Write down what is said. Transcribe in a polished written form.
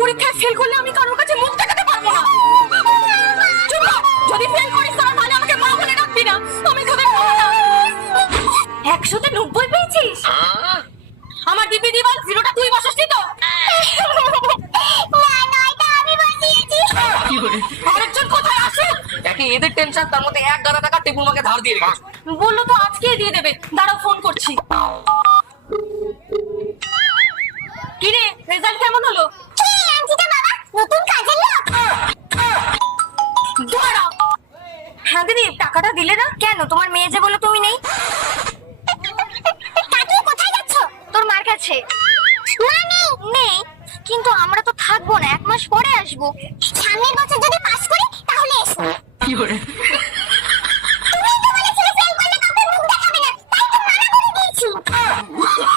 পরীক্ষায় ফেল করলে আমি কারোর কাছে মুখ দেখাতে পারবো না। চুপ কর, যদি ফেল করিস তাহলে আমাকে মা বলে ডাকবি না, আমি তোদের মা না। 100তে 90 পেয়েছিস? আমার দিবি দিবাল জিরোটা তুই বসাসনি তো? না না, এটা আমি বসিয়েছি। আরেকজন কোথায় আসে? দেখি এদের টেনশন, তার মধ্যে 1,000 টাকা টেপু মাকে ধার দিয়ে রেখেছো। বললো তো আজকেই দিয়ে দেবে, দাঁড়াও ফোন করছি। কি রে, রেজাল্ট কেমন হলো? কে আন্টিটা বাবা? নতুন কাজের লোক? দাঁড়া। হ্যাঁ দিদি, টাকাটা দিলে না কেন? তোমার মেয়ে যে বললো তুমি নেই। কাকু কোথায় যাচ্ছ? তোর মার কাছে। মা নেই। নেই? কিন্তু আমরা তো থাকবো না, 1 মাস পরে আসবো। সামনের বছর যদি পাস করি তাহলে এসো।